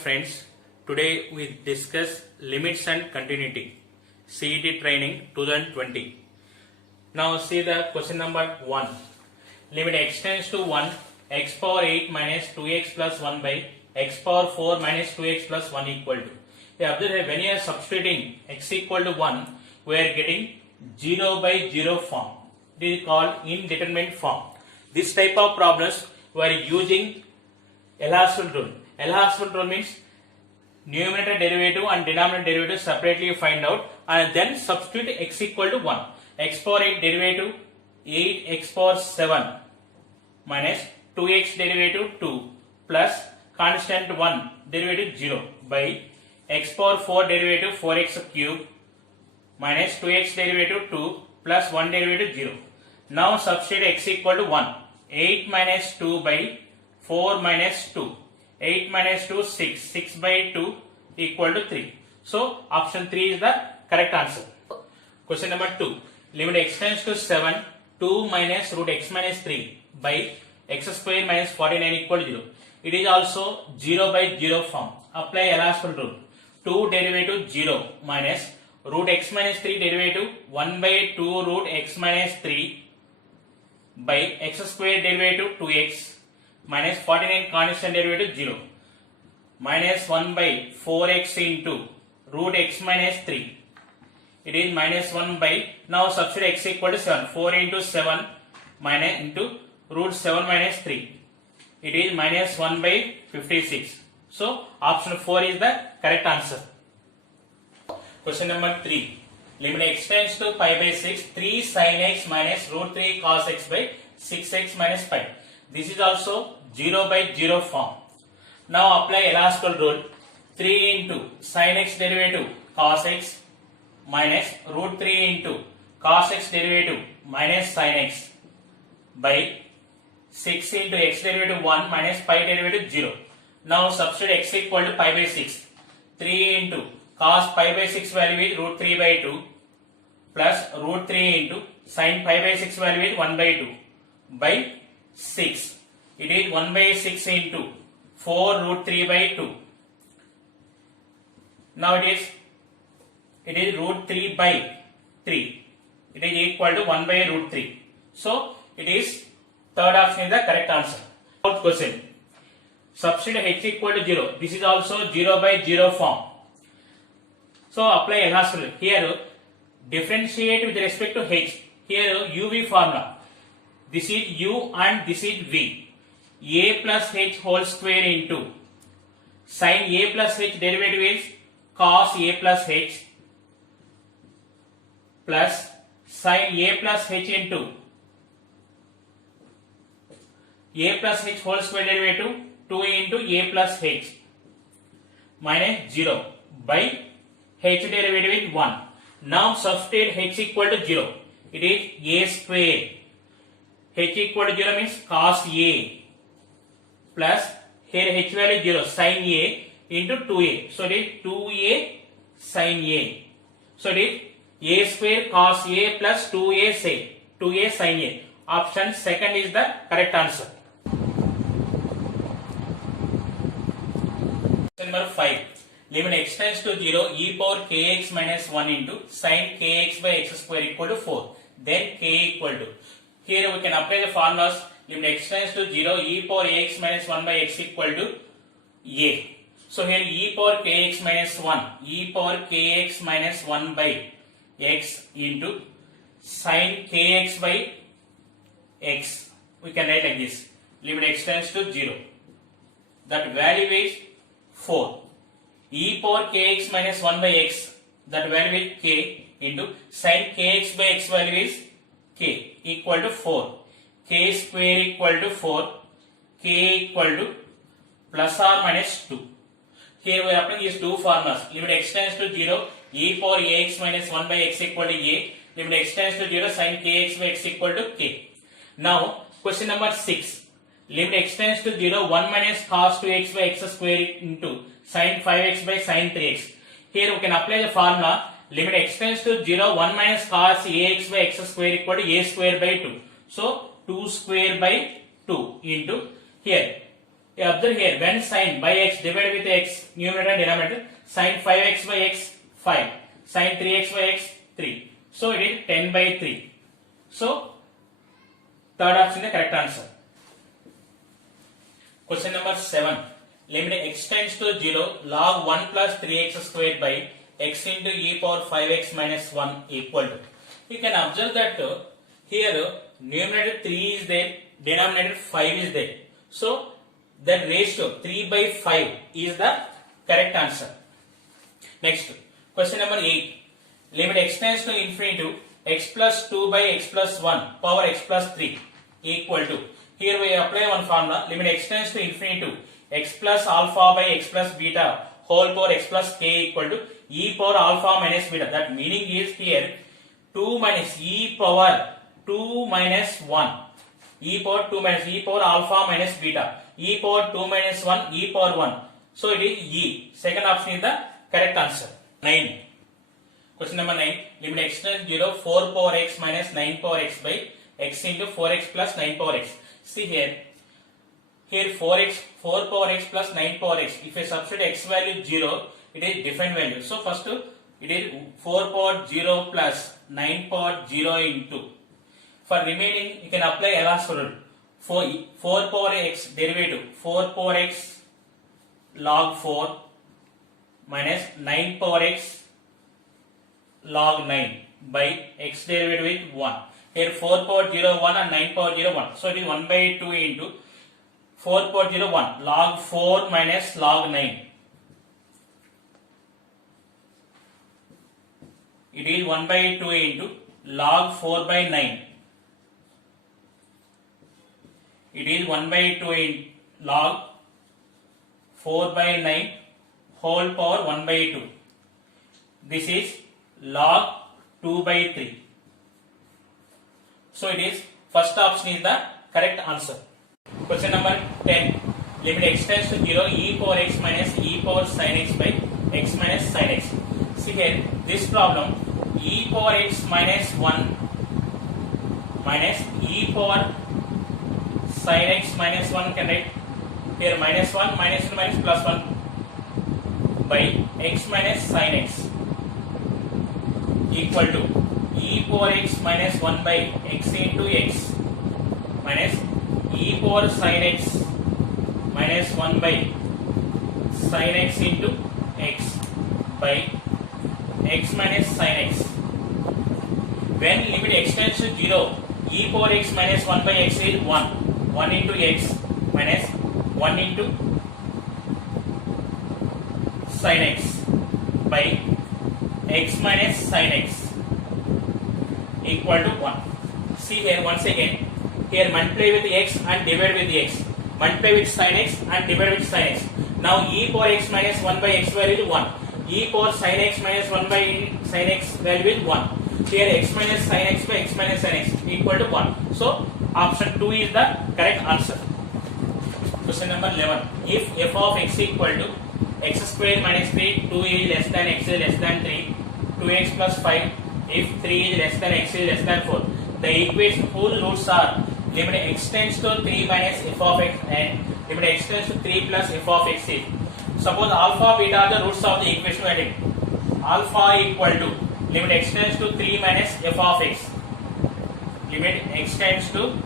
friends. Today we discuss limits and continuity. CET training 2020. Now see the question number 1. Limit x tends to 1, x power 8 minus 2x plus 1 by x power 4 minus 2x plus 1 equal to. Observe when you are substituting x equal to 1, we are getting 0 by 0 form. This is called indeterminate form. This type of problems we are using LHospital rule. LHospital rule means numerator derivative and denominator derivative separately you find out and then substitute x equal to 1. X power 8 derivative 8x power 7 minus 2x derivative 2 plus constant 1 derivative 0 by x power 4 derivative 4x cube minus 2x derivative 2 plus 1 derivative 0. Now substitute x equal to 1. 8 minus 2 by 4 minus 2. 8 minus 2 6. 6 by 2 equal to 3. So option 3 is the correct answer. Question number 2. Limit x tends to 7. 2 minus root x minus 3 by x square minus 49 equal to 0. It is also 0 by 0 form. Apply LHospital rule. 2 derivative 0 minus root x minus 3 derivative 1 by 2 root x minus 3 by x square derivative 2x minus 49 constant derivative 0 minus 1 by 4x into root x minus 3. It is minus 1 by, now substitute x equal to 7. 4 into 7 minus into root 7 minus 3. It is minus 1 by 56. So option 4 is the correct answer. Question number 3. Limit x tends to pi by 6. 3 sin x minus root 3 cos x by 6x minus pi. This is also 0 by 0 form. Now apply LHospital rule. 3 into sin x derivative cos x minus root 3 into cos x derivative minus sin x by 6 into x derivative 1 minus pi derivative 0. Now substitute x equal to pi by 6. 3 into cos pi by 6 value is root 3 by 2 plus root 3 into sin pi by 6 value is 1 by 2 by 6. It is 1 by 6 into 4 root 3 by 2. Now it is root 3 by 3. It is equal to 1 by root 3. So it is third option is the correct answer. Fourth question. Substitute h equal to 0. This is also 0 by 0 form. So apply LHospital. Here differentiate with respect to h. Here uv formula. This is u and this is v. A plus h whole square into sin a plus h derivative is cos a plus h plus sin a plus h into a plus h whole square derivative 2 into a plus h minus 0 by h derivative is 1. Now substitute h equal to 0. It is a square. H equal to 0 means cos a plus here h value 0 sin a into 2a. So it is 2a sin a. So it is a square cos a plus 2a sin a. Option second is the correct answer. Question number 5. Limit x tends to 0 e power kx minus 1 into sin kx by x square equal to 4. Then k equal to. Here we can apply the formulas. Limit x tends to 0 e power ax minus 1 by x equal to a. So here e power kx minus 1. E power kx minus 1 by x into sin kx by x. We can write like this. Limit x tends to 0. That value is 4. E power kx minus 1 by x. That value is k into sin kx by x value is k equal to 4. K square equal to 4. K equal to plus or minus 2. Here we are applying these two formulas. Limit x tends to 0. E power ax minus 1 by x equal to a. Limit x tends to 0. Sin kx by x equal to k. Now question number 6. Limit x tends to 0. 1 minus cos 2x by x square into sin 5x by sin 3x. Here we can apply the formula. Limit x tends to 0. 1 minus cos ax by x square equal to a square by 2. So 2 square by 2 into here Observe here, when sin by x divided with x, numerator and denominator, sin 5x by x 5, sin 3x by x 3. So it is 10 by 3. So third option is the correct answer. Question number 7. Limit x tends to 0, log 1 plus 3x squared by x into e power 5x minus 1 equal to. You can observe that here numerator 3 is there, denominator 5 is there. So that ratio 3 by 5 is the correct answer. Next, question number 8. Limit x tends to infinity to x plus 2 by x plus 1 power x plus 3 equal to. Here we apply one formula. Limit x tends to infinity to x plus alpha by x plus beta whole power x plus k equal to e power alpha minus beta. That meaning is here 2 minus e power 2 minus 1. E power 2 minus e power alpha minus beta. E power 2 minus 1 e power 1. So it is e. Second option is the correct answer. 9. Question number 9. Limit x tends to 0, 4 power x minus 9 power x by x into 4x plus 9 power x. See here 4 power x plus 9 power x. If I substitute x value 0, it is different value. So first it is 4 power 0 plus 9 power 0 into. For remaining, you can apply LHS rule. 4 power x derivative 4 power x log 4 minus 9 power x log 9 by x derivative with 1. Here 4 power 0 1 and 9 power 0 1. So it is 1 by 2 into 4 power 0 1 log 4 minus log 9. It is 1 by 2 into log 4 by 9. It is 1 by 2 in log 4 by 9 whole power 1 by 2. This is log 2 by 3. So it is first option is the correct answer. Question number 10. Limit x tends to 0, e power x minus e power sin x by x minus sin x. See here, this problem, e power x minus 1 minus e power sin x minus 1 can write here minus 1 minus 1 minus plus 1 by x minus sin x equal to e power x minus 1 by x into x minus e power sin x minus 1 by sin x into x by x minus sin x. When limit x tends to 0, e power x minus 1 by x is 1. 1 into x minus 1 into sin x by x minus sin x equal to 1. See here once again, here multiply with x and divide with x. Multiply with sin x and divide with sin x. Now e power x minus 1 by x value is 1. E power sin x minus 1 by sin x value is 1. Here x minus sin x by x minus sin x equal to 1. So option 2 is the correct answer. Question number 11. If f of x equal to x square minus 3, 2 is less than x is less than 3, 2x plus 5, if 3 is less than x is less than 4, the equation whose roots are limit x tends to 3 minus f of x and limit x tends to 3 plus f of x is. Suppose alpha beta are the roots of the equation we are taking. Alpha equal to limit x tends to 3 minus f of x. Limit x tends to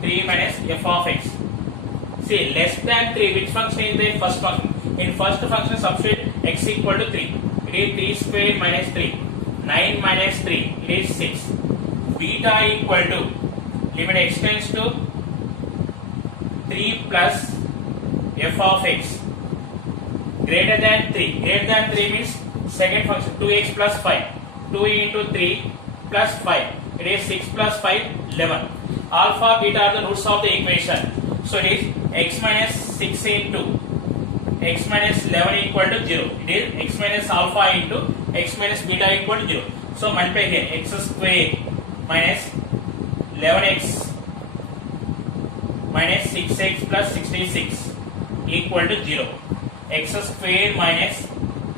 3 minus f of x. See, less than 3, which function is the first function? In first function substitute x equal to 3. It is 3 square minus 3. 9 minus 3, it is 6. Beta equal to limit x tends to 3 plus f of x greater than 3. Greater than 3 means second function 2x plus 5. 2 into 3 plus 5. It is 6 plus 5, 11. Alpha, beta are the roots of the equation. So it is x minus 6 into x minus 11 equal to 0. It is x minus alpha into x minus beta equal to 0. So multiply here x square minus 11x minus 6x plus 66 equal to 0. X square minus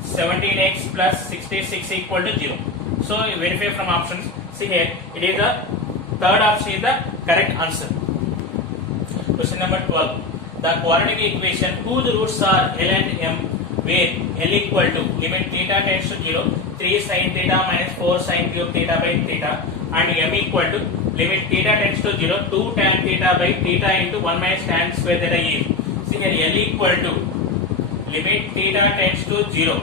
17x plus 66 equal to 0. So verify from options. See here, it is the third option is the correct answer. Question number 12. the quadratic equation whose roots are L and M, where L equal to limit theta tends to 0, 3 sin theta minus 4 sin cube theta by theta, and M equal to limit theta tends to 0, 2 tan theta by theta into 1 minus tan square theta is. See here L equal to limit theta tends to 0,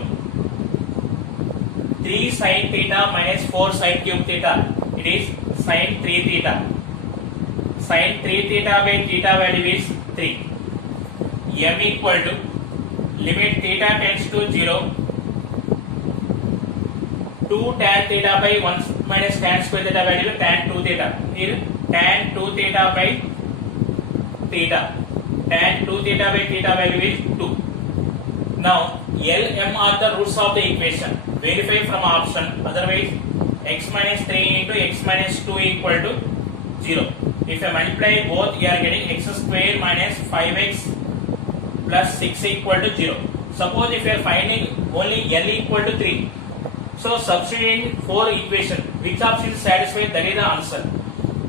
3 sin theta minus 4 sin cube theta, it is sin 3 theta. Sin 3 theta by theta value is 3. M equal to limit theta tends to 0, 2 tan theta by 1 minus tan square theta value is tan 2 theta. Here tan 2 theta by theta. Tan 2 theta by theta value is 2. Now L, M are the roots of the equation. Verify from option. Otherwise x minus 3 into x minus 2 equal to 0. If you multiply both, you are getting x square minus 5x plus 6 equal to 0. Suppose if you are finding only L equal to 3, so substituting 4 equation, which option is satisfied, that is the answer.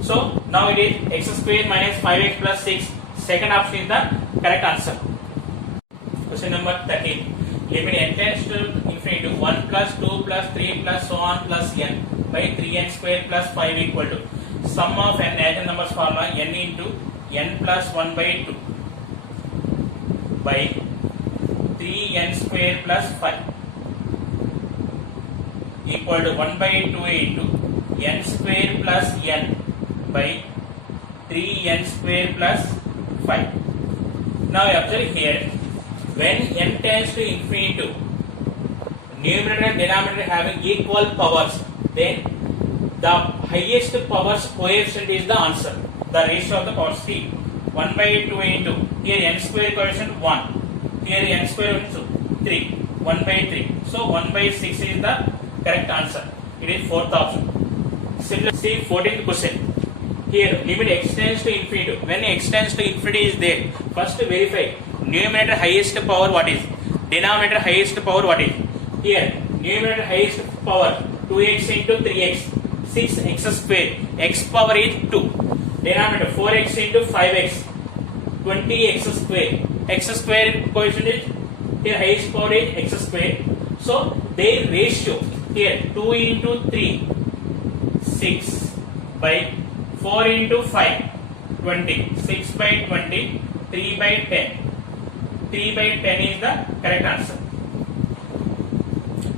So now it is x square minus 5x plus 6, second option is the correct answer. Question number 13. Limit n tends to infinity to 1 plus 2 plus 3 plus so on plus n by 3n square plus 5 equal to sum of n natural numbers formula n into n plus 1 by 2 by 3n square plus 5 equal to 1 by 2 into n square plus n by 3n square plus 5. Now observe here, when n tends to infinity to numerator and denominator having equal powers, then the highest powers coefficient is the answer. The ratio of the powers 3. 1 by 2 into, here n square coefficient 1, here n square into 3, 1 by 3. So 1 by 6 is the correct answer. It is fourth option. Similarly, see 14th question. Here limit x tends to infinity. When x tends to infinity is there, first verify numerator highest power what is, denominator highest power what is. Here numerator highest power 2x into 3x, 6x square, x power is 2. Denominator 4x into 5x, 20x square. X square coefficient is, here highest power is x square. So their ratio here 2 into 3, 6 by 4 into 5, 20, 6 by 20, 3 by 10. 3 by 10 is the correct answer.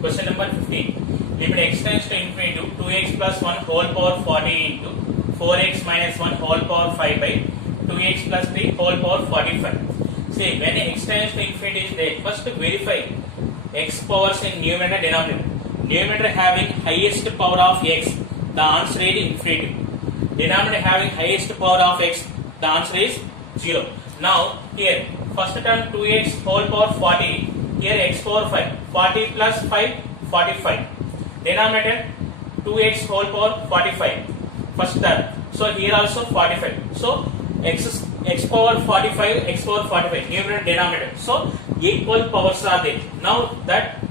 Question number 15. Limit x tends to infinity to 2x plus 1 whole power 40 into 4x minus 1 whole power 5 by 2x plus 3 whole power 45. See, when x tends to infinity is there, first verify x powers in numerator and denominator. Numerator having highest power of x, the answer is infinity. Denominator having highest power of x, the answer is 0. Now here first term 2x whole power 40, here x power 5, 40 plus 5, 45. Denominator 2x whole power 45, first term. So here also 45. So x power 45, x power 45, numerator denominator. So equal powers are there. Now that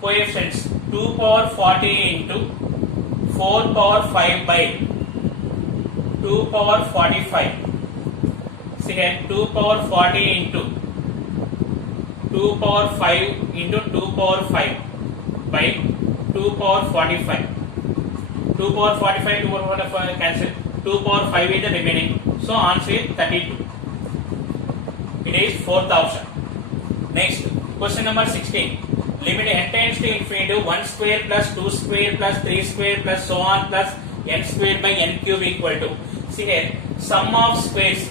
coefficients 2 power 40 into 4 power 5 by 2 power 45. See here 2 power 40 into 2 power 5 into 2 power 5 by 2 power 45. 2 power 45, 2 power 45 cancel. 2 power 5 is the remaining. So answer is 32. It is fourth option. Next, question number 16. Limit n tends to infinity to 1 square plus 2 square plus 3 square plus so on plus n square by n cube equal to. See here, sum of squares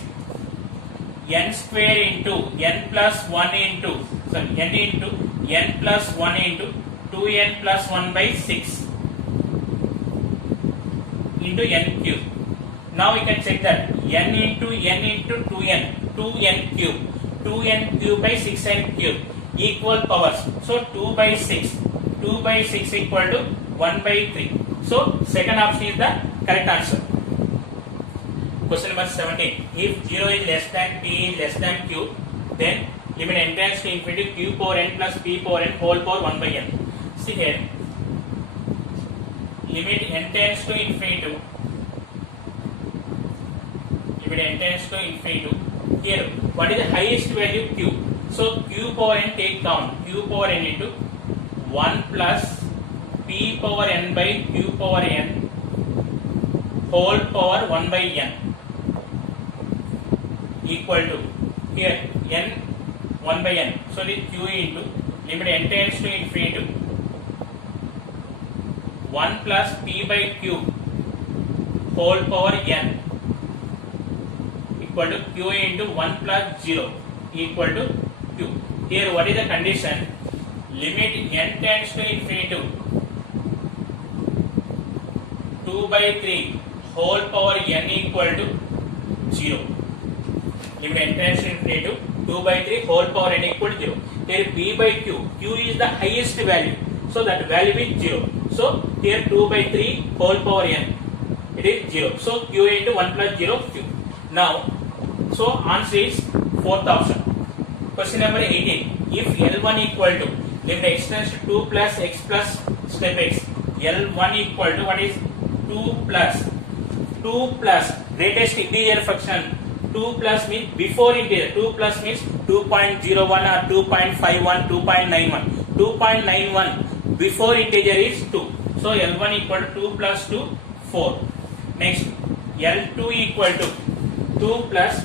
n square into n plus 1 into, sorry, n into n plus 1 into 2n plus 1 by 6 into n cube. Now we can check that n into 2n, 2n cube, 2n cube by 6n cube equal powers. So 2 by 6, 2 by 6 equal to 1 by 3. So second option is the correct answer. Question number 17. If 0 is less than p is less than q, then limit n tends to infinity q power n plus p power n whole power 1 by n. See here, limit n tends to infinity to, limit n tends to infinity to, here what is the highest value? Q. So Q power n, take down Q power n into 1 plus P power n by Q power n whole power 1 by n equal to, here n 1 by n, so it is Q into limit n tends to infinity 1 plus P by Q whole power n equal to Q into 1 plus 0 equal to Q. Here what is the condition? Limit n tends to infinity 2 by 3 whole power n equal to 0. Limit n tends to infinity 2 by 3 whole power n equal to 0. Here P by Q, Q is the highest value, so that value is 0. So here 2 by 3 whole power n, it is 0. So Q into 1 plus 0 Q. Now, so answer is fourth option. Question number 18. If L1 equal to limit x tends to 2 plus x plus step x, L1 equal to what is 2 plus greatest integer function. 2 plus means before integer. 2 plus means 2.01 or 2.51, 2.91. 2.91 before integer is 2. So L1 equal to 2 plus 2, 4. Next, L2 equal to 2 plus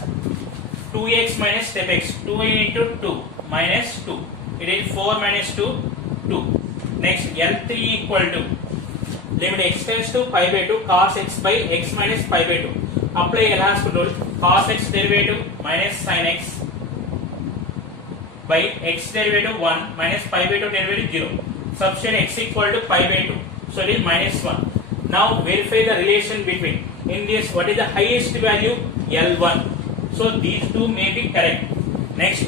2x minus step x. 2 into 2 minus 2. It is 4 minus 2, 2. Next, L3 equal to limit x tends to pi by 2 cos x by x minus pi by 2. Apply L'Hopital rule. Cos x derivative minus sin x by x derivative 1 minus pi by 2 derivative 0. Substitute x equal to pi by 2. So it is minus 1. Now verify the relation between. In this, what is the highest value? L1. So these two may be correct. Next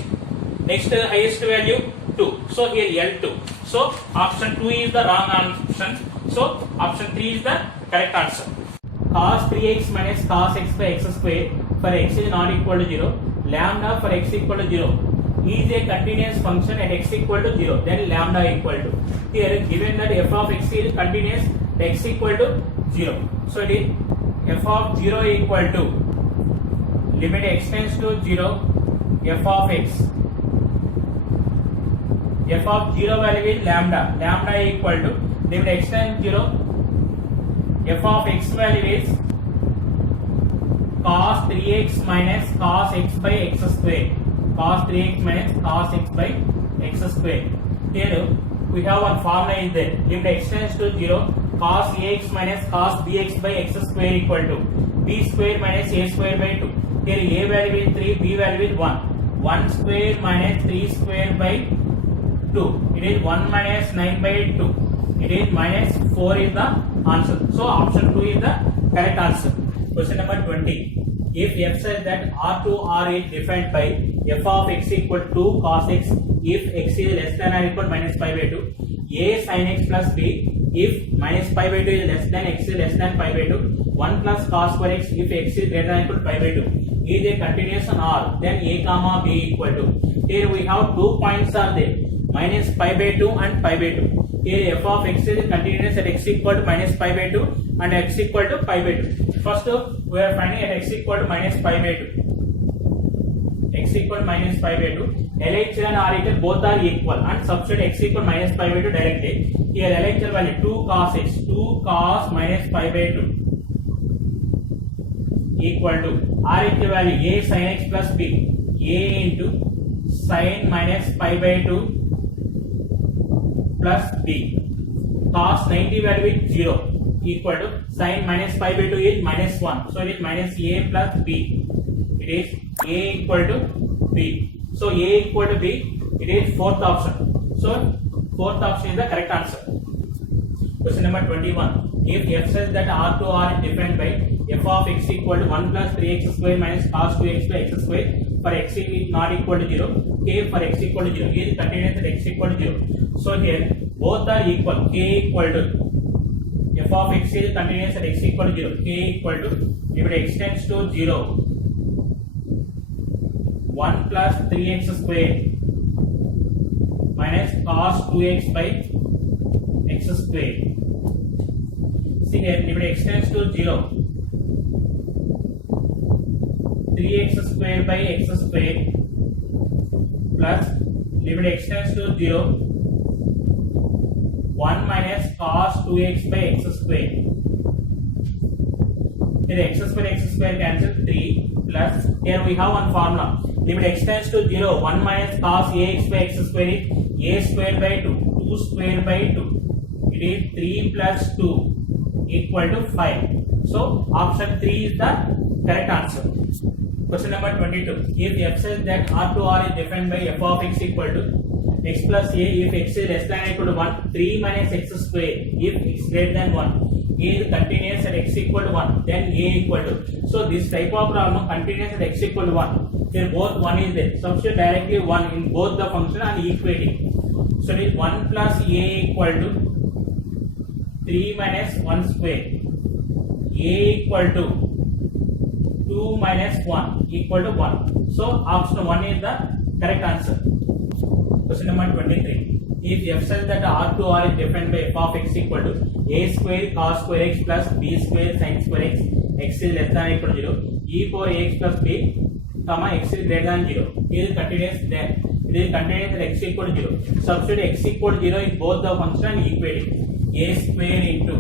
highest value 2. So here L2. So option 2 is the wrong option. So option 3 is the correct answer. Cos 3x minus cos x by x square for x is not equal to 0. Lambda for x equal to 0 is a continuous function at x equal to 0. Then lambda equal to. Here given that f of x is continuous at x equal to 0. So it is f of 0 equal to limit x tends to 0 f of x. F of 0 value is lambda. Lambda equal to limit x tends to 0 f of x value is cos 3x minus cos x by x square. Cos 3x minus cos x by x square. Here we have one formula is there. Limit x tends to 0 cos ax minus cos bx by x square equal to b square minus a square by 2. Here a value is 3, b value is 1. 1 square minus 3 square by 2. It is 1 minus 9 by 2. It is minus 4 is the answer. So option 2 is the correct answer. Question number 20. If f says that R to R is defined by f of x equal to 2 cos x if x is less than or equal to minus pi by 2, a sin x plus b if minus pi by 2 is less than x is less than pi by 2, 1 plus cos square x if x is greater than or equal to pi by 2 is a continuous on R, then a comma b equal to. Here we have 2 points are there, minus pi by 2 and pi by 2. Here f of x is continuous at x equal to minus pi by 2 and x equal to pi by 2. First we are finding at x equal to minus pi by 2. X equal to minus pi by 2. LHL and RHL both are equal and substitute x equal to minus pi by 2 directly. Here LHL value 2 cos x, 2 cos minus pi by 2 equal to RHL value a sin x plus b, a into sin minus pi by 2 plus b. Cos 90 value is 0 equal to sin minus pi by 2 is minus 1. So it is minus a plus b. It is a equal to b. So a equal to b, it is fourth option. So fourth option is the correct answer. Question number 21. If f says that R to R is defined by f of x equal to 1 plus 3x square minus cos 2x by x square for x is not equal to 0, k for x equal to 0 is continuous at x equal to 0. So here both are equal. K equal to f of x is continuous at x equal to 0. K equal to limit x tends to 0 1 plus 3x square minus cos 2x by x square. See here limit x tends to 0 3x square by x square plus limit x tends to 0 1 minus cos 2x by x square. Here x square cancel 3 plus here we have one formula. Limit x tends to 0 1 minus cos ax by x square is a square by 2 2 square by 2. It is 3 plus 2 equal to 5. So option 3 is the correct answer. Question number 22. If f says that R to R is defined by f of x equal to x plus a if x is less than or equal to 1, 3 minus x square if x greater than 1. A is continuous at x equal to 1, then a equal to. So this type of problem continuous at x equal to 1. Here both 1 is there. Substitute directly 1 in both the function and equating. So it is 1 plus a equal to 3 minus 1 square. A equal to 2 minus 1 equal to 1. So option 1 is the correct answer. Question number 23. If f says that R to R is defined by f of x equal to a square cos square x plus b square sin square x, x is less than or equal to 0, e power ax plus b, x is greater than 0. It is continuous then. It is continuous at x equal to 0. Substitute x equal to 0 in both the function and equating. A square into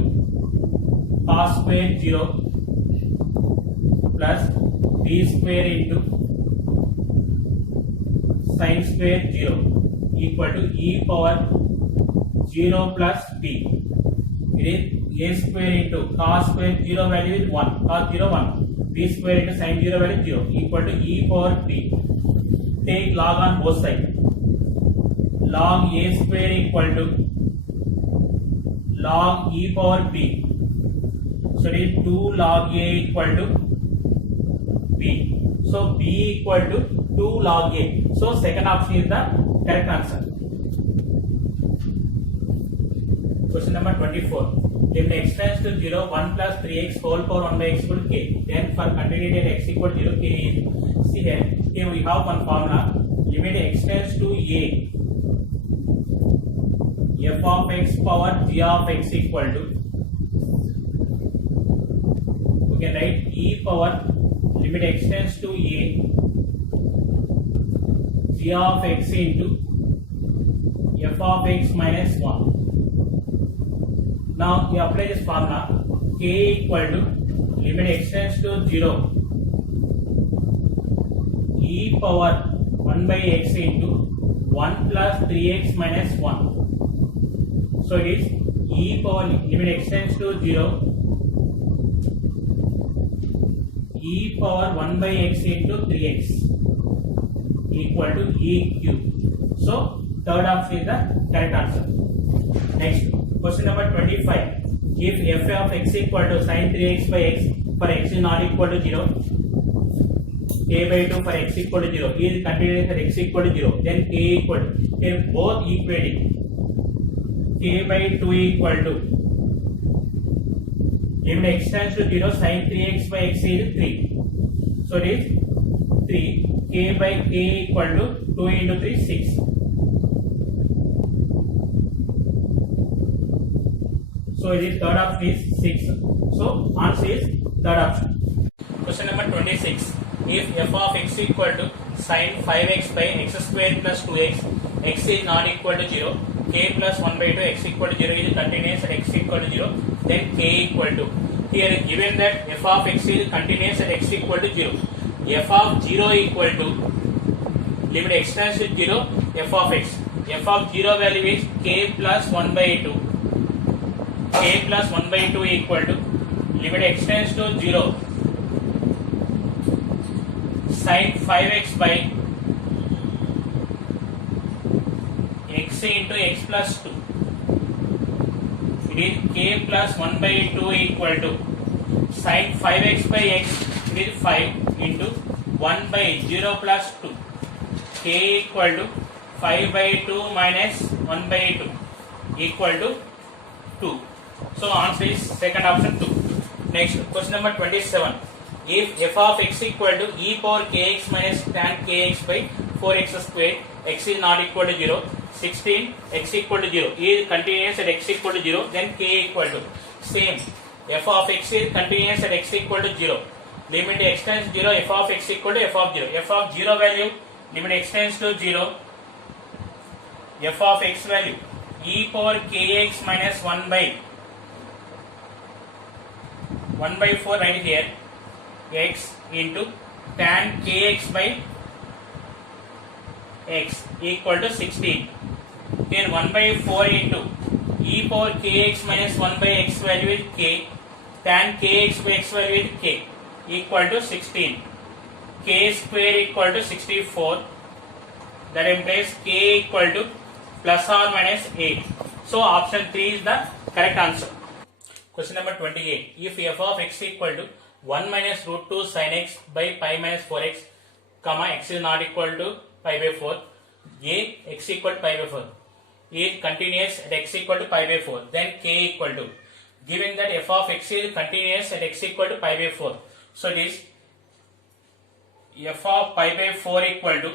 cos square 0 plus b square into sin square 0 equal to e power 0 plus b. It is a square into cos square 0 value is 1, cos 0 1, b square into sin 0 value 0 equal to e power b. Take log on both sides. Log a square equal to log e power b. So it is 2 log a equal to b. So b equal to 2 log a. So second option is the correct answer. Question number 24. Limit x tends to 0, 1 plus 3x whole power 1 by x equal to k. Then for continuity at x equal to 0, k is, see here we have one formula. Limit x tends to a, f of x power g of x equal to, we can write e power limit x tends to a, g of x into f of x minus 1. Now you apply this formula. K equal to limit x tends to 0, e power 1 by x into 1 plus 3x minus 1. So it is e power limit x tends to 0, e power 1 by x into 3x equal to e cube. So third option is the correct answer. Next, question number 25. If f of x equal to sin 3x by x for x is not equal to 0, k by 2 for x equal to 0 is continuous at x equal to 0, then k equal to, here both equating, k by 2 equal to limit x tends to 0 sin 3x by x is 3. So it is 3, k by k equal to 2 into 3 6. So it is third option is 6. So answer is third option. Question number 26. If f of x equal to sin 5x by x square plus 2x, x is not equal to 0, k plus 1 by 2 x equal to 0 is continuous at x equal to 0, then k equal to. Here given that f of x is continuous at x equal to 0, f of 0 equal to limit x tends to 0, f of x. F of 0 value is k plus 1 by 2. K plus 1 by 2 equal to limit x tends to 0 sin 5x by x into x plus 2. It is k plus 1 by 2 equal to sin 5x by x, it is 5 into 1 by 0 plus 2. K equal to 5 by 2 minus 1 by 2 equal to 2. So answer is second option 2. Next, question number 27. If f of x equal to e power kx minus tan kx by 4x square, x is not equal to 0, 16, x equal to 0, is continuous at x equal to 0, then k equal to. Same, f of x is continuous at x equal to 0. limit x tends to 0, f of x equal to f of 0. F of 0 value, limit x tends to 0, f of x value e power kx minus 1 by 4 right here, x into tan kx by x equal to 16. Here 1 by 4 into e power kx minus 1 by x value is k, tan kx by x value is k equal to 16. K square equal to 64. That implies k equal to plus or minus 8. So option 3 is the correct answer. Question number 28. If f of x equal to 1 minus root 2 sin x by pi minus 4x, comma x is not equal to pi by 4, a x equal to pi by 4 is continuous at x equal to pi by 4, then k equal to, given that f of x is continuous at x equal to pi by 4, so it is f of pi by 4 equal to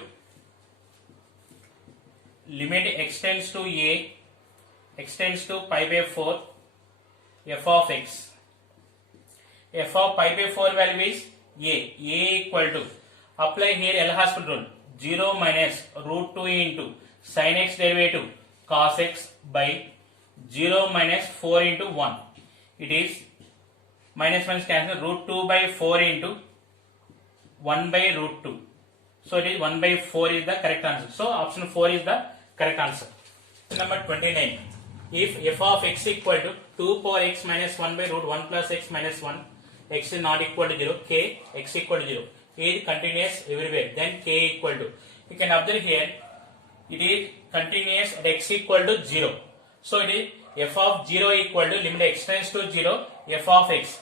limit x tends to a, x tends to pi by 4, f of x, f of pi by 4 value is a equal to, apply here El Hospital rule, 0 minus root 2 into sin x derivative cos x by 0 minus 4 into 1. It is minus minus cancel, root 2 by 4 into 1 by root 2. So it is 1 by 4 is the correct answer. So option 4 is the correct answer. Number 29. If f of x equal to 2 power x minus 1 by root 1 plus x minus 1, x is not equal to 0, k x equal to 0, is continuous everywhere, then k equal to, you can observe here, it is continuous at x equal to 0. So it is f of 0 equal to limit x tends to 0, f of x,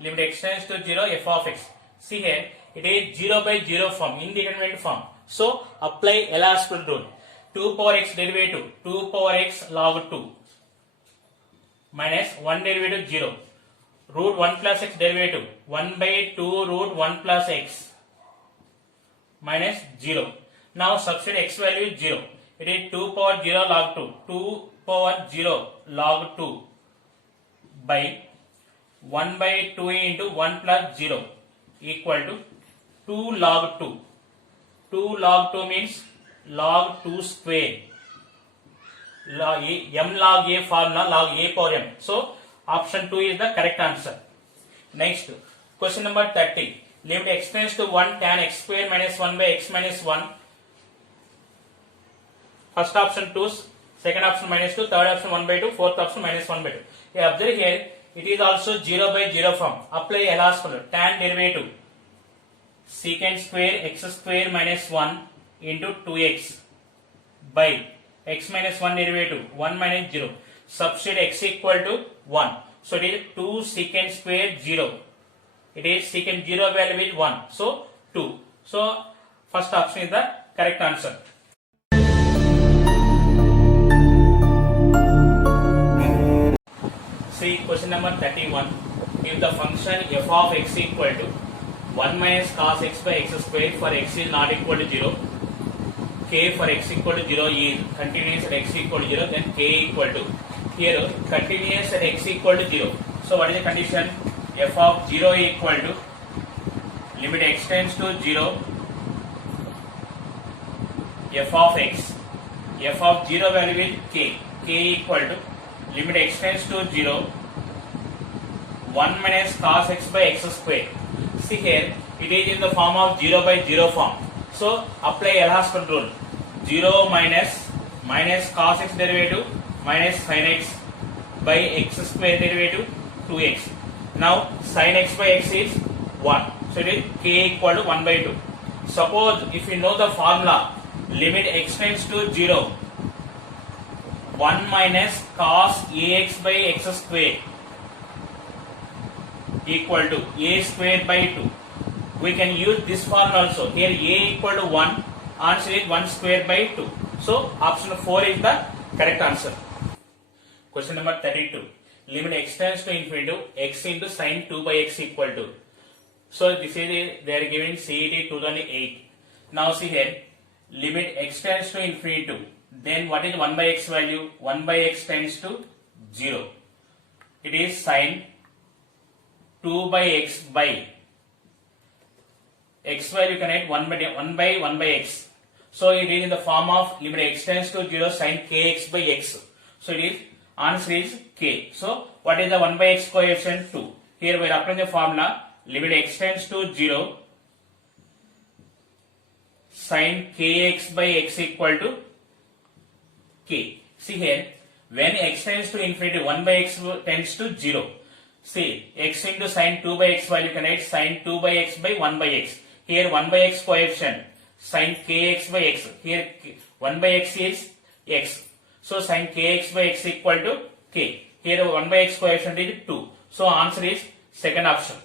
limit x tends to 0, f of x. See here, it is 0 by 0 form, indeterminate form. So apply El Hospital rule, 2 power x derivative, 2 power x log 2 minus 1 derivative 0, root 1 plus x derivative 1 by 2 root 1 plus x minus 0. Now substitute x value is 0. It is 2 power 0 log 2. 2 power 0 log 2 by 1 by 2 into 1 plus 0 equal to 2 log 2. 2 log 2 means log 2 square. Log a, m log a formula log a power m. So option 2 is the correct answer. Next, question number 30. Limit x tends to 1 tan x square minus 1 by x minus 1. First option 2, second option minus 2, third option 1 by 2, fourth option minus 1 by 2. You observe here, it is also 0 by 0 form. Apply El Hospital, tan derivative secant square x square minus 1 into 2x by x minus 1 derivative 1 minus 0. Substitute x equal to 1. So it is 2 secant square 0. It is secant 0 value is 1. So 2. So first option is the correct answer. See question number 31. If the function f of x equal to 1 minus cos x by x square for x is not equal to 0, k for x equal to 0 is continuous at x equal to 0, then k equal to, here continuous at x equal to 0. So what is the condition? F of 0 equal to limit x tends to 0, f of x, f of 0 value is k, k equal to limit x tends to 0, 1 minus cos x by x square. See here, it is in the form of 0 by 0 form. So apply El Hospital rule, 0 minus cos x derivative minus sin x by x square derivative 2x. Now sin x by x is 1. So it is k equal to 1 by 2. Suppose if you know the formula, limit x tends to 0, 1 minus cos ax by x square equal to a square by 2. We can use this formula also. Here a equal to 1, answer is 1 square by 2. So option 4 is the correct answer. Question number 32. Limit x tends to infinity, x into sin 2 by x equal to. So this is they are giving CET 2008. Now see here, limit x tends to infinity. Then what is 1 by x value? 1 by x tends to 0. It is sin 2 by x by x value you can write 1 by x. So it is in the form of limit x tends to 0 sin kx by x. So it is answer is k. So what is the 1 by x coefficient? 2. Here we are applying the formula limit x tends to 0 sin kx by x equal to k. See here, when x tends to infinity, 1 by x tends to 0. See, x into sin 2 by x value can write sin 2 by x by 1 by x. Here 1 by x coefficient sin kx by x. Here 1 by x is x. So sin kx by x equal to k. Here 1 by x coefficient is 2. So answer is second option.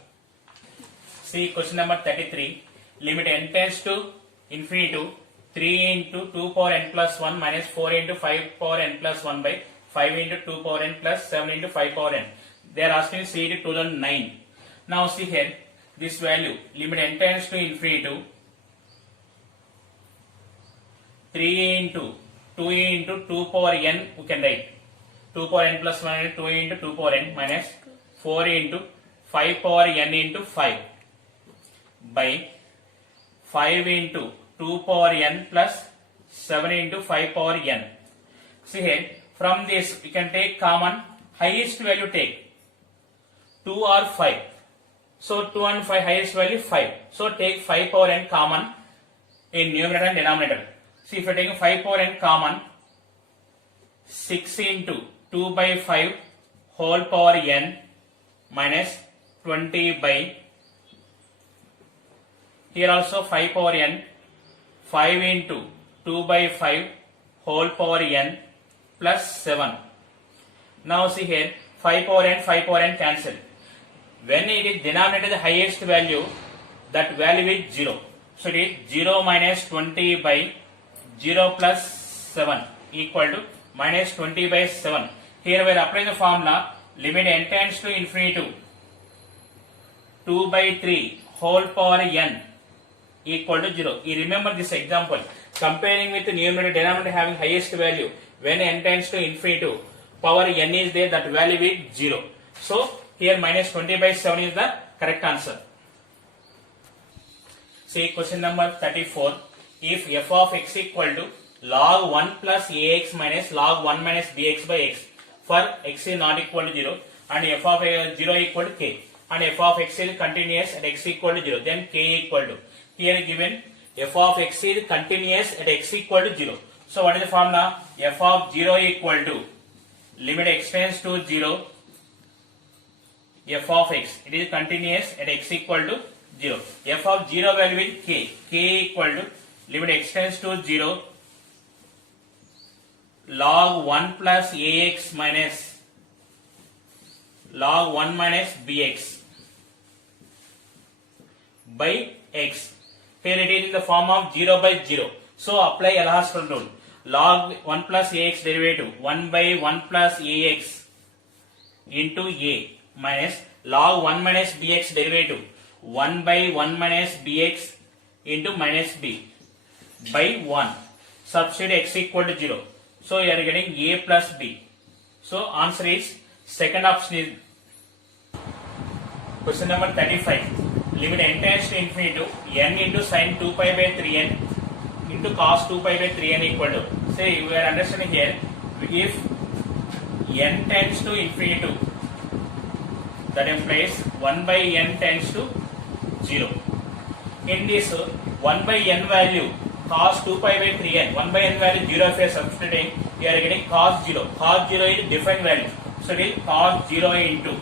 See question number 33. Limit n tends to infinity to 3 into 2 power n plus 1 minus 4 into 5 power n plus 1 by 5 into 2 power n plus 7 into 5 power n. They are asking CET 2009. Now see here, this value limit n tends to infinity to 3 into 2 into 2 power n, we can write 2 power n plus 1 into 2 into 2 power n minus 4 into 5 power n into 5 by 5 into 2 power n plus 7 into 5 power n. See here, from this we can take common, highest value take 2 or 5. So 2 and 5 highest value 5. So take 5 power n common in numerator and denominator. See if you are taking 5 power n common, 6 into 2 by 5 whole power n minus 20 by, here also 5 power n, 5 into 2 by 5 whole power n plus 7. Now see here, 5 power n cancel. When it is denominator the highest value, that value is 0. So it is 0 minus 20 by 0 plus 7 equal to minus 20 by 7. Here we are applying the formula limit n tends to infinity to 2 by 3 whole power n equal to 0. You remember this example. Comparing with the numerator denominator having highest value, when n tends to infinity to power n is there, that value is 0. So here minus 20 by 7 is the correct answer. See question number 34. If f of x equal to log 1 plus ax minus log 1 minus bx by x for x is not equal to 0 and f of 0 equal to k and f of x is continuous at x equal to 0, then k equal to, here given f of x is continuous at x equal to 0. So what is the formula? F of 0 equal to limit x tends to 0 f of x, it is continuous at x equal to 0. F of 0 value is k. K equal to limit x tends to 0 log 1 plus ax minus log 1 minus bx by x. Here it is in the form of 0 by 0. So apply L'Hospital rule. Log 1 plus ax derivative 1 by 1 plus ax into a minus log 1 minus bx derivative 1 by 1 minus bx into minus b by 1. Substitute x equal to 0. So you are getting a plus b. So answer is second option is question number 35. Limit n tends to infinity to n into sin 2 pi by 3n into cos 2 pi by 3n equal to. Say we are understanding here, if n tends to infinity to, that implies 1 by n tends to 0. In this 1 by n value cos 2 pi by 3n, 1 by n value 0 if you are substituting, we are getting cos 0. Cos 0 is different value. So it is cos 0 into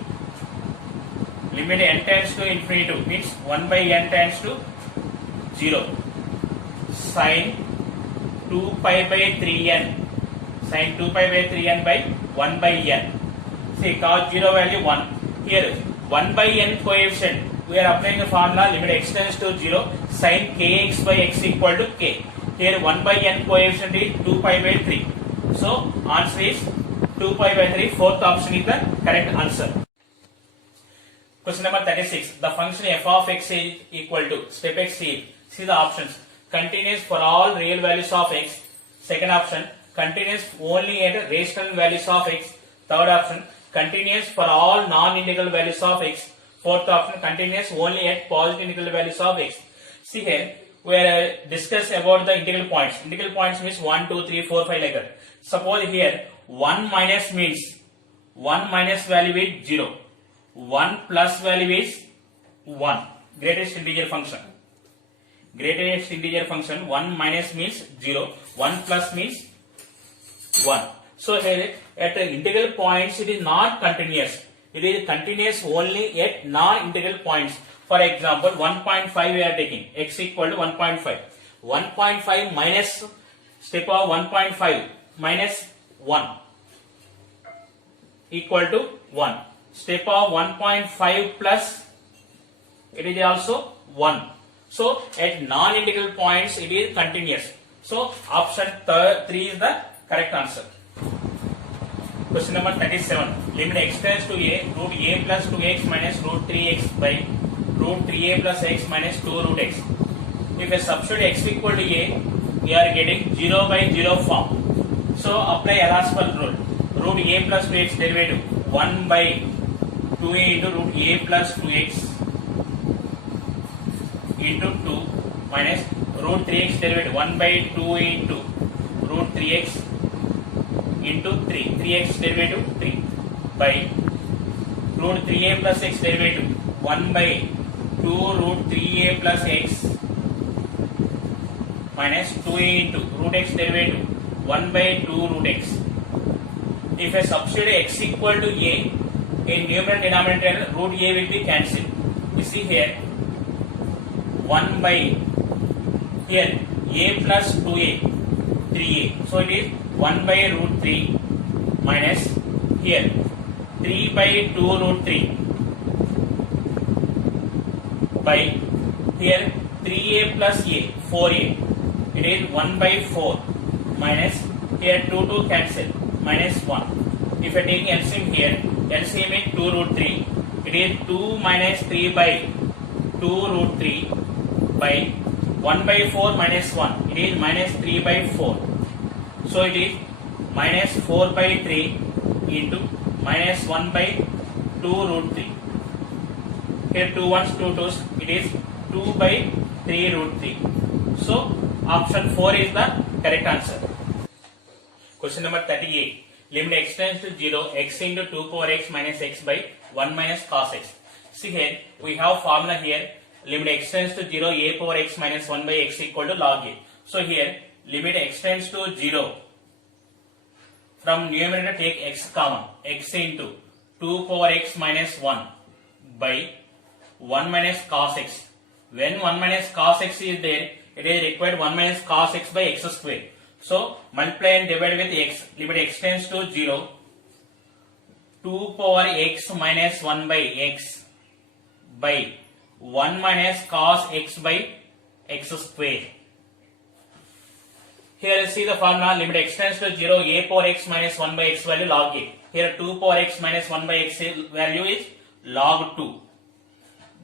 limit n tends to infinity to means 1 by n tends to 0 sin 2 pi by 3n, sin 2 pi by 3n by 1 by n. See cos 0 value 1. Here 1 by n coefficient, we are applying the formula limit x tends to 0 sin kx by x equal to k. Here 1 by n coefficient is 2 pi by 3. So answer is 2 pi by 3. Fourth option is the correct answer. Question number 36. The function f of x is equal to step x is. See the options. Continuous for all real values of x. Second option. Continuous only at rational values of x. Third option. Continuous for all non-integral values of x. Fourth option. Continuous only at positive integral values of x. See here, we are discuss about the integral points. Integral points means 1, 2, 3, 4, 5 like that. Suppose here 1 minus means 1 minus value is 0. 1 plus value is 1. Greatest integer function. Greatest integer function 1 minus means 0. 1 plus means 1. So here at integral points it is not continuous. It is continuous only at non-integral points. For example, 1.5 we are taking x equal to 1.5. 1.5 minus step of 1.5 minus 1 equal to 1. Step of 1.5 plus it is also 1. So at non-integral points it is continuous. So option 3 is the correct answer. Question number 37. Limit x tends to a root a plus 2x minus root 3x by root 3a plus x minus 2 root x. If a substitute x equal to a, we are getting 0 by 0 form. So apply L'Hospital rule. Root a plus 2x derivative 1 by 2a into root a plus 2x into 2 minus root 3x derivative 1 by 2 into root 3x into 3. 3x derivative 3 by root 3a plus x derivative 1 by 2 root 3a plus x minus 2a into root x derivative 1 by 2 root x. If I substitute x equal to a, in numerator denominator root a will be cancelled. You see here 1 by here a plus 2a 3a. So it is 1 by root 3 minus here 3 by 2 root 3 by here 3a plus a 4a. It is 1 by 4 minus here 2 cancel minus 1. If I take LCM here, LCM is 2 root 3. It is 2 minus 3 by 2 root 3 by 1 by 4 minus 1. It is minus 3 by 4. So it is minus 4 by 3 into minus 1 by 2 root 3. Here 2 ones, 2 twos. It is 2 by 3 root 3. So option 4 is the correct answer. Question number 38. Limit x tends to 0, x into 2 power x minus x by 1 minus cos x. See here, we have formula here. Limit x tends to 0, a power x minus 1 by x equal to log a. So here, limit x tends to 0. From numerator take x common. X into 2 power x minus 1 by 1 minus cos x. When 1 minus cos x is there, it is required 1 minus cos x by x square. So multiply and divide with x. Limit x tends to 0. 2 power x minus 1 by x by 1 minus cos x by x square. Here see the formula. Limit x tends to 0. A power x minus 1 by x value log a. Here 2 power x minus 1 by x value is log 2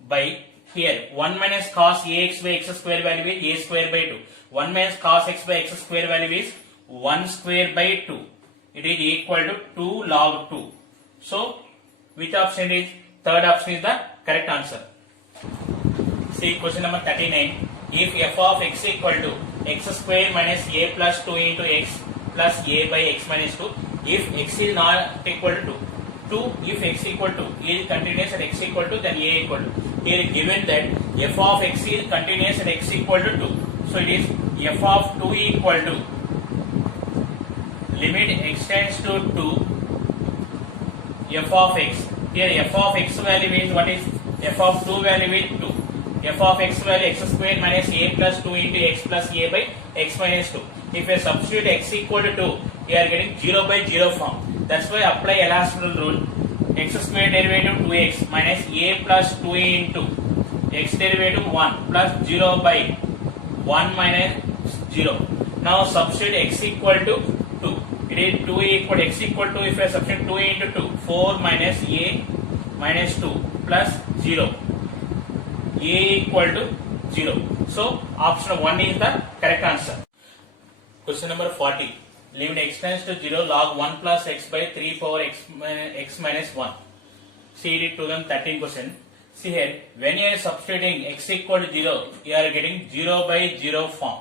by here 1 minus cos ax by x square value is a square by 2. 1 minus cos x by x square value is 1 square by 2. It is equal to 2 log 2. So which option is? Third option is the correct answer. See question number 39. If f of x equal to x square minus a plus 2 into x plus a by x minus 2, if x is not equal to 2, if x equal to a is continuous at x equal to, then a equal to. Here given that f of x is continuous at x equal to 2. So it is f of 2 equal to limit x tends to 2 f of x. Here f of x value is what is? F of 2 value is 2. F of x value x square minus a plus 2 into x plus a by x minus 2. If I substitute x equal to 2, we are getting 0 by 0 form. That's why apply L'Hospital rule. X square derivative 2x minus a plus 2 into x derivative 1 plus 0 by 1 minus 0. Now substitute x equal to 2. It is 2 equal x equal to, if I substitute 2 into 2, 4 minus a minus 2 plus 0. A equal to 0. So option 1 is the correct answer. Question number 40. Limit x tends to 0 log 1 plus x by 3 power x minus 1. See it 2013 question. See here, when you are substituting x equal to 0, you are getting 0 by 0 form.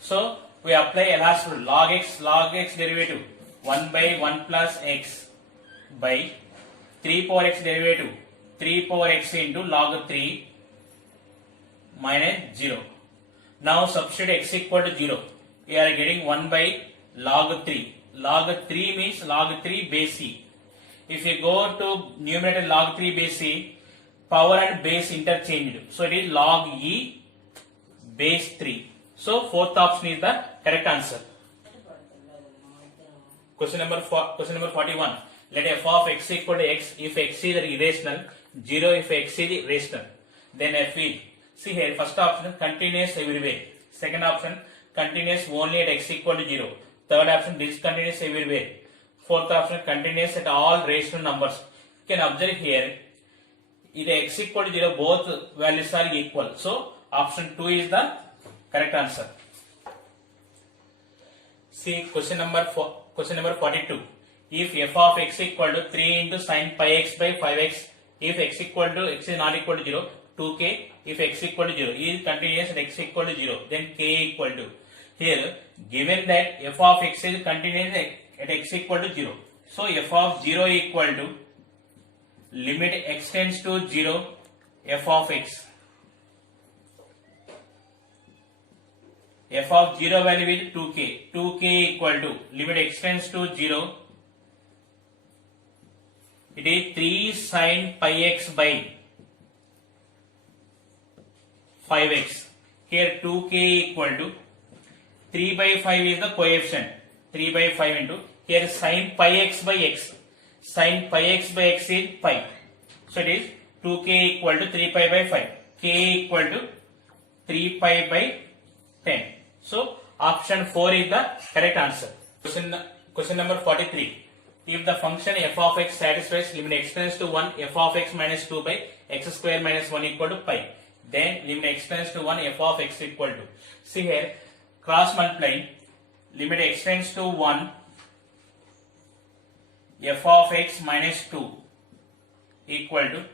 So we apply Elhardt's rule, log x derivative 1 by 1 plus x by 3 power x derivative 3 power x into log 3 minus 0. Now substitute x equal to 0. We are getting 1 by log 3. Log 3 means log 3 base c. If you go to numerator log 3 base c, power and base interchanged. So it is log e base 3. So fourth option is the correct answer. Question number 41. Let f of x equal to x if x is irrational, 0 if x is rational. Then f is, see here, first option continuous everywhere. Second option continuous only at x equal to 0. Third option discontinuous everywhere. Fourth option continuous at all rational numbers. You can observe here, if x equal to 0, both values are equal. So option 2 is the correct answer. See question number 42. If f of x equal to 3 into sin pi x by 5x, if x is not equal to 0, 2k. If x equal to 0 is continuous at x equal to 0, then k equal to. Here given that f of x is continuous at x equal to 0, so f of 0 equal to limit x tends to 0 f of x. F of 0 value is 2k. 2k equal to limit x tends to 0. It is 3 sin pi x by 5x. Here 2k equal to 3 by 5 is the coefficient. 3 by 5 into, here sin pi x by x. Sin pi x by x is pi. So it is 2k equal to 3 pi by 5. K equal to 3 pi by 10. So option 4 is the correct answer. Question number 43. If the function f of x satisfies limit x tends to 1 f of x minus 2 by x square minus 1 equal to pi, then limit x tends to 1 f of x equal to. See here, cross multiplying, limit x tends to 1 f of x minus 2 equal to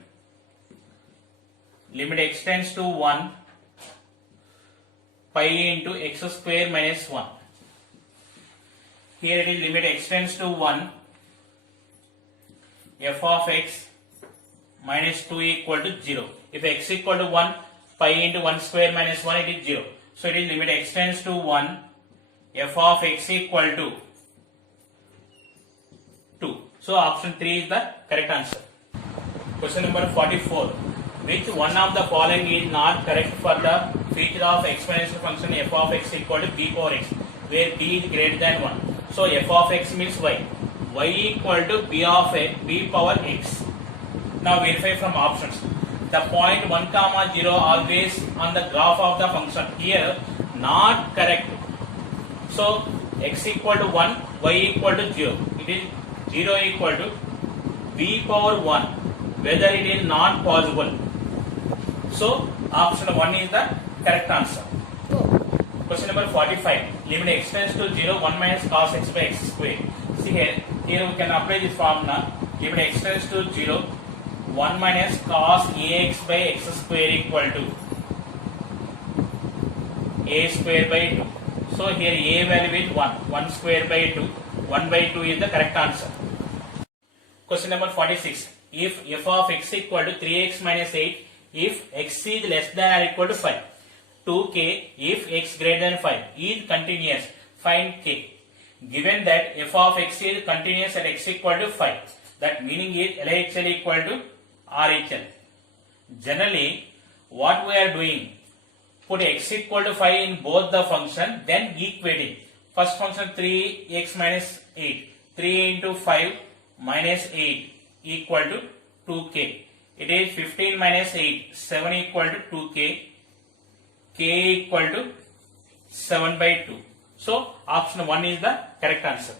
limit x tends to 1 pi into x square minus 1. Here it is limit x tends to 1 f of x minus 2 equal to 0. If x equal to 1, pi into 1 square minus 1, it is 0. So it is limit x tends to 1 f of x equal to 2. So option 3 is the correct answer. Question number 44. Which one of the following is not correct for the feature of exponential function f of x equal to b power x, where b is greater than 1. So f of x means y. Y equal to b power x. Now verify from options. The point 1 comma 0 always on the graph of the function. Here not correct. So x equal to 1, y equal to 0. It is 0 equal to b power 1. Whether it is not possible. So option 1 is the correct answer. Question number 45. Limit x tends to 0, 1 minus cos x by x square. See here we can apply this formula. Limit x tends to 0, 1 minus cos ax by x square equal to a square by 2. So here a value is 1, 1 square by 2, 1 by 2 is the correct answer. Question number 46. If f of x equal to 3x minus 8, if x is less than or equal to 5. 2k if x greater than 5 is continuous, find k. Given that f of x is continuous at x equal to 5, that meaning is LHL equal to RHL. Generally, what we are doing, put x equal to 5 in both the function, then equating. First function 3x minus 8, 3 into 5 minus 8 equal to 2k. It is 15 minus 8, 7 equal to 2k, k equal to 7 by 2. So option 1 is the correct answer.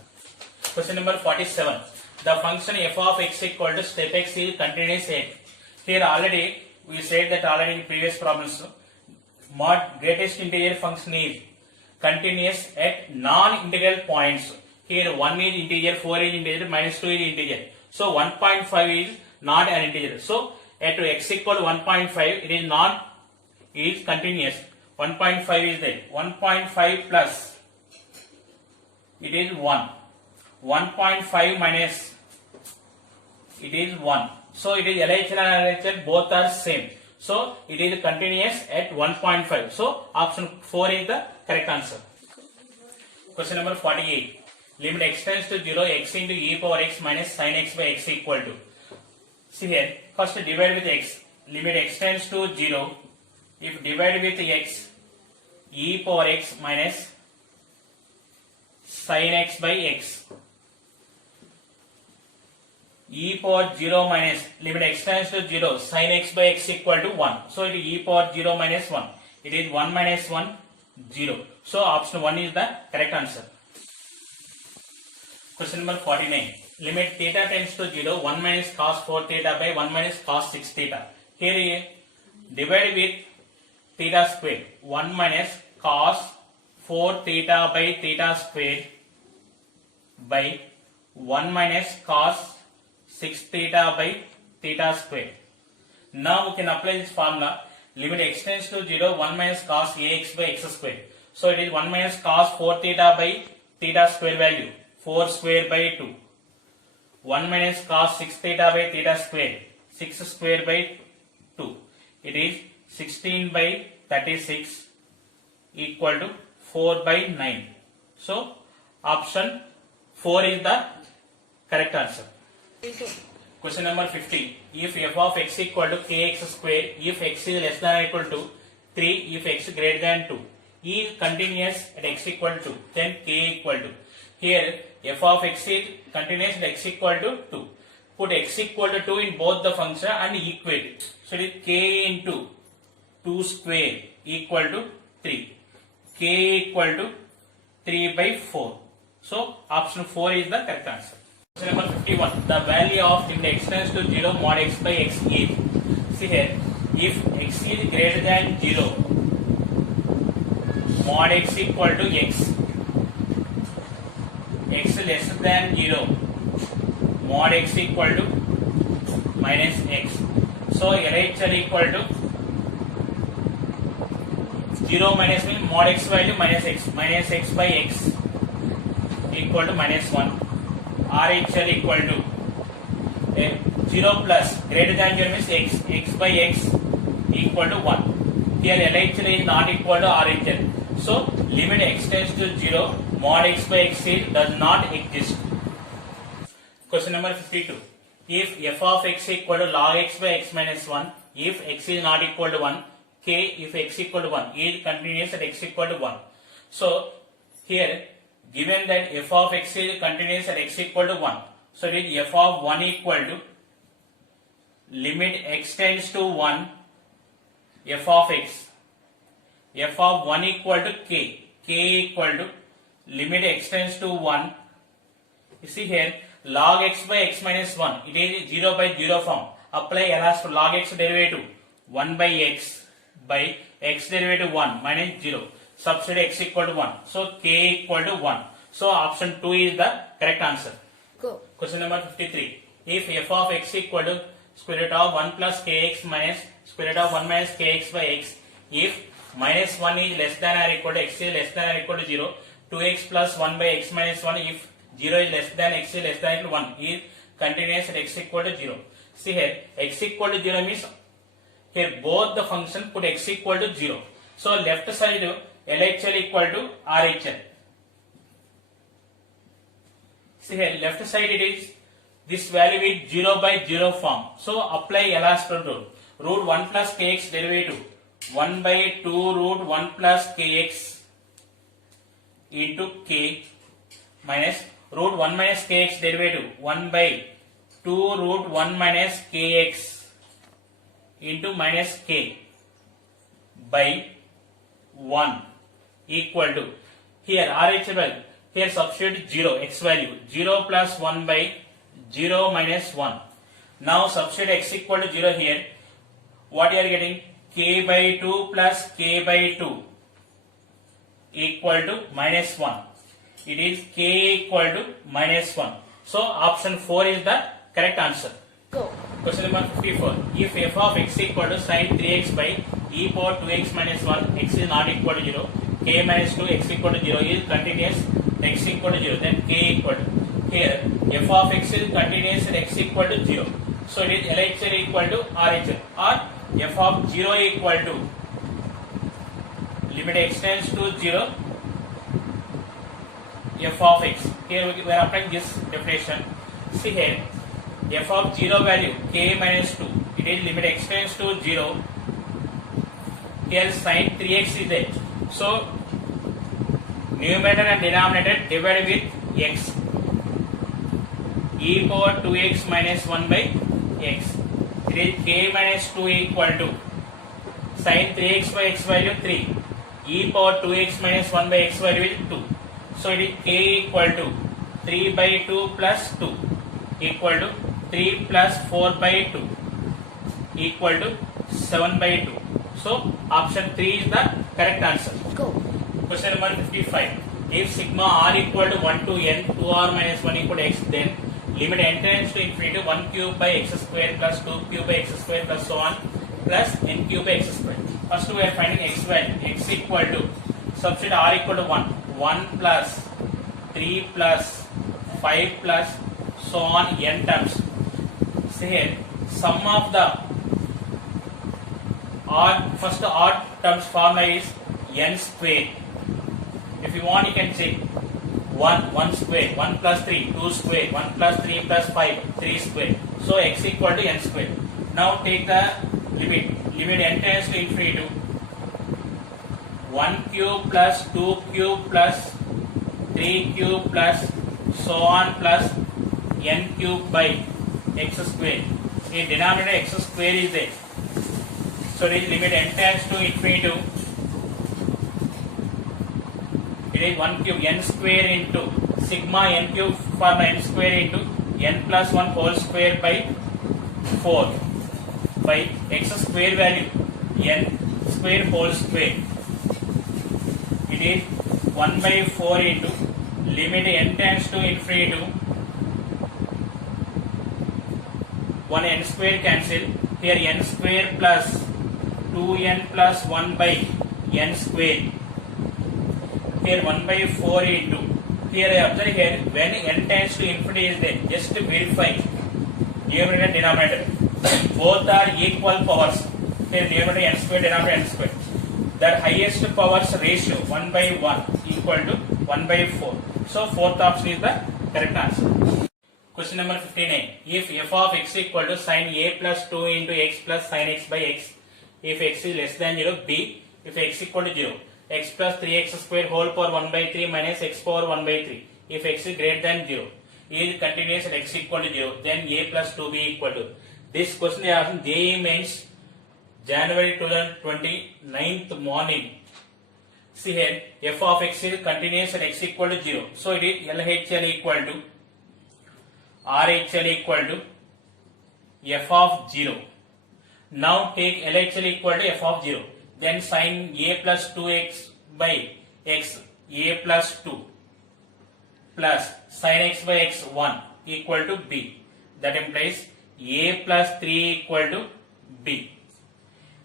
Question number 47. The function f of x equal to step x is continuous at. Here already we said that already in previous problems, greatest integer function is continuous at non-integral points. Here 1 is integer, 4 is integer, minus 2 is integer. So 1.5 is not an integer. So at x equal 1.5, it is not, it is continuous. 1.5 is there. 1.5 plus, it is 1. 1.5 minus, it is 1. So it is LHL and LHL both are same. So it is continuous at 1.5. So option 4 is the correct answer. Question number 48. Limit x tends to 0, x into e power x minus sin x by x equal to. See here, first divide with x. Limit x tends to 0. If divide with x, e power x minus sin x by x. E power 0 minus limit x tends to 0, sin x by x equal to 1. So it is e power 0 minus 1. It is 1 minus 1, 0. So option 1 is the correct answer. Question number 49. Limit theta tends to 0, 1 minus cos 4 theta by 1 minus cos 6 theta. Here divide with theta square. 1 minus cos 4 theta by theta square by 1 minus cos 6 theta by theta square. Now we can apply this formula. Limit x tends to 0, 1 minus cos ax by x square. So it is 1 minus cos 4 theta by theta square value. 4 square by 2. 1 minus cos 6 theta by theta square. 6 square by 2. It is 16 by 36 equal to 4 by 9. So option 4 is the correct answer. Question number 50. If f of x equal to kx square, if x is less than or equal to 3, if x greater than 2, e is continuous at x equal to, then k equal to. Here f of x is continuous at x equal to 2. Put x equal to 2 in both the function and equate. So it is k into 2 square equal to 3. K equal to 3 by 4. So option 4 is the correct answer. Question number 51. The value of limit x tends to 0 mod x by x is. See here, if x is greater than 0, mod x equal to x. X less than 0, mod x equal to minus x. So LHL equal to 0 minus means mod x value minus x. Minus x by x equal to minus 1. RHL equal to 0 plus greater than 0 means x. X by x equal to 1. Here LHL is not equal to RHL. So limit x tends to 0, mod x by x does not exist. Question number 52. If f of x equal to log x by x minus 1, if x is not equal to 1, k if x equal to 1 is continuous at x equal to 1. So here given that f of x is continuous at x equal to 1, so it is f of 1 equal to limit x tends to 1 f of x. F of 1 equal to k. K equal to limit x tends to 1. You see here log x by x minus 1. It is 0 by 0 form. Apply LHS for log x derivative 1 by x by x derivative 1 minus 0. Substitute x equal to 1. So k equal to 1. So option 2 is the correct answer. Go. Question number 53. If f of x equal to square root of 1 plus kx minus square root of 1 minus kx by x, if minus 1 is less than or equal to x is less than or equal to 0, 2x plus 1 by x minus 1, if 0 is less than x is less than or equal to 1 is continuous at x equal to 0. See here x equal to 0 means here both the function put x equal to 0. So left side LHL equal to RHL. See here left side it is this value is 0 by 0 form. So apply LHS rule. Root 1 plus kx derivative 1 by 2 root 1 plus kx into k minus root 1 minus kx derivative 1 by 2 root 1 minus kx into minus k by 1 equal to here RHL value. Here substitute 0 x value 0 plus 1 by 0 minus 1. Now substitute x equal to 0 here. What you are getting? K by 2 plus k by 2 equal to minus 1. It is k equal to minus 1. So option 4 is the correct answer. Go. Question number 54. If f of x equal to sin 3x by e power 2x minus 1, x is not equal to 0, k minus 2, x equal to 0 is continuous, x equal to 0, then k equal to. Here, f of x is continuous and x equal to 0. So it is LHL equal to RHL, or f of 0 equal to limit x tends to 0, f of x. Here we are applying this definition. See here, f of 0 value k minus 2, it is limit x tends to 0. Here sin 3x is there. So numerator and denominator divided with x. E power 2x minus 1 by x. It is k minus 2 equal to sin 3x by x value 3. E power 2x minus 1 by x value is 2. So it is k equal to 3 by 2 plus 2 equal to 3 plus 4 by 2 equal to 7 by 2. So option 3 is the correct answer. Go. Question number 55. If sigma r equal to 1 to n, 2r minus 1 equal to x, then limit n tends to infinity 1 cube by x square plus 2 cube by x square plus so on plus n cube by x square. First we are finding x value. X equal to, substitute r equal to 1. 1 plus 3 plus 5 plus so on n terms. See here, sum of the odd, first odd terms formula is n square. If you want, you can say 1 square, 1 plus 3, 2 square, 1 plus 3 plus 5, 3 square. So x equal to n square. Now take the limit n tends to infinity to 1 cube plus 2 cube plus 3 cube plus so on plus n cube by x square. In denominator x square is there. So this limit n tends to infinity to, it is 1 cube n square into sigma n cube formula n square into n plus 1 whole square by 4 by x square value n square whole square. It is 1 by 4 into limit n tends to infinity to 1 n square cancel. Here n square plus 2n plus 1 by n square. Here 1 by 4 into, here I observe here when n tends to infinity is there, just to verify numerator and denominator both are equal powers. Here numerator n square, denominator n square. That highest powers ratio 1 by 1 equal to 1 by 4. So fourth option is the correct answer. Question number 59. If f of x equal to sin a plus 2 into x plus sin x by x, if x is less than 0, b, if x equal to 0, x plus 3x square whole power 1 by 3 minus x power 1 by 3. If x is greater than 0, is continuous at x equal to 0, then a plus 2b equal to. This question is asked JEE Mains January 2020, 9th morning. See here, f of x is continuous at x equal to 0. So it is LHL equal to RHL equal to f of 0. Now take LHL equal to f of 0. Then sin a plus 2x by x, a plus 2 plus sin x by x 1 equal to b. That implies a plus 3 equal to b.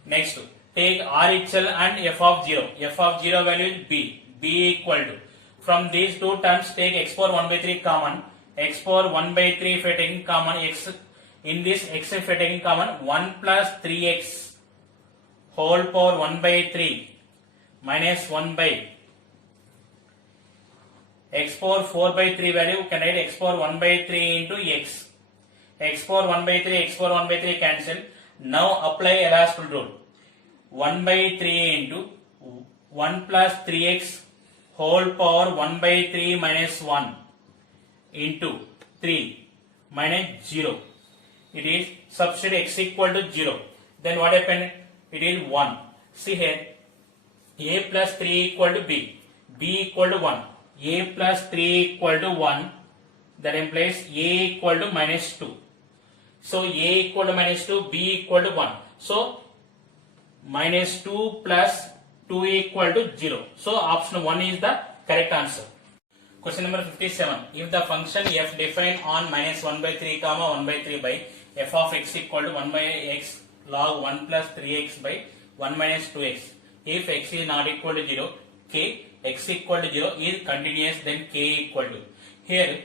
Next, take RHL and f of 0. F of 0 value is b. b equal to, from these two terms take x power 1 by 3 common. X power 1 by 3 if you are taking common, x in this x if you are taking common, 1 plus 3x whole power 1 by 3 minus 1 by x power 4 by 3 value, can write x power 1 by 3 into x. X power 1 by 3, x power 1 by 3 cancel. Now apply L'Hospital rule. 1 by 3 into 1 plus 3x whole power 1 by 3 minus 1 into 3 minus 0. It is substitute x equal to 0. Then what happened? It is 1. See here, a plus 3 equal to b. b equal to 1. a plus 3 equal to 1. That implies a equal to minus 2. So a equal to minus 2, b equal to 1. So minus 2 plus 2 equal to 0. So option 1 is the correct answer. Question number 57. If the function f defined on minus 1 by 3 comma 1 by 3 by f of x equal to 1 by x log 1 plus 3x by 1 minus 2x. If x is not equal to 0, k x equal to 0 is continuous, then k equal to. Here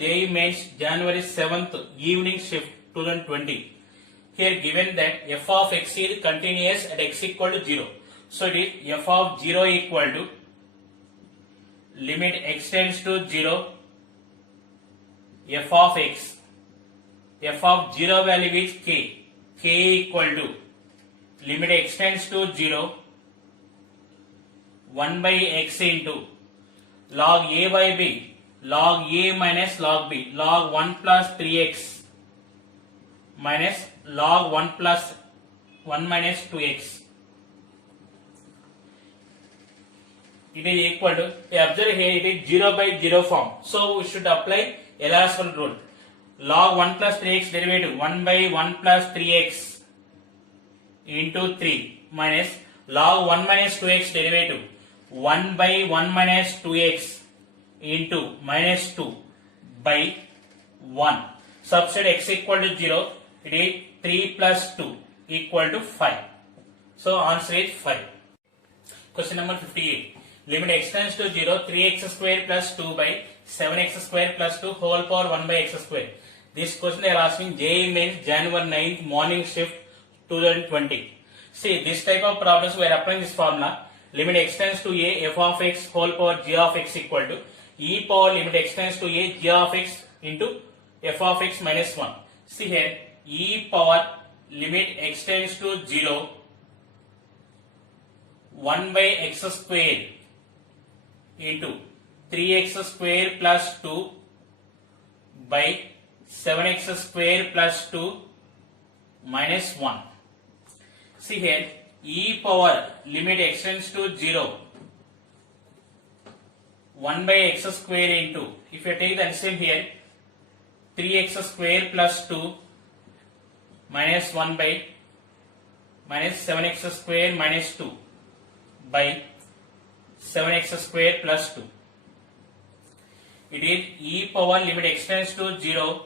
J means January 7th evening shift 2020. Here given that f of x is continuous at x equal to 0. So it is f of 0 equal to limit x tends to 0 f of x. F of 0 value is k. K equal to limit x tends to 0 1 by x into log a by b, log a minus log b, log 1 plus 3x minus log 1 plus 1 minus 2x. It is equal to, observe here it is 0 by 0 form. So we should apply L'Hospital rule. Log 1 plus 3x derivative 1 by 1 plus 3x into 3 minus log 1 minus 2x derivative 1 by 1 minus 2x into minus 2 by 1. Substitute x equal to 0, it is 3 plus 2 equal to 5. So answer is 5. Question number 58. Limit x tends to 0, 3x square plus 2 by 7x square plus 2 whole power 1 by x square. This question they are asking JEE Mains January 9th morning shift 2020. See, this type of problems we are applying this formula. Limit x tends to a f of x whole power g of x equal to e power limit x tends to a g of x into f of x minus 1. See here, e power limit x tends to 0 1 by x square into 3x square plus 2 by 7x square plus 2 minus 1. See here, e power limit x tends to 0 1 by x square into, if you take the LCM here, 3x square plus 2 minus 1 by minus 7x square minus 2 by 7x square plus 2. It is e power limit x tends to 0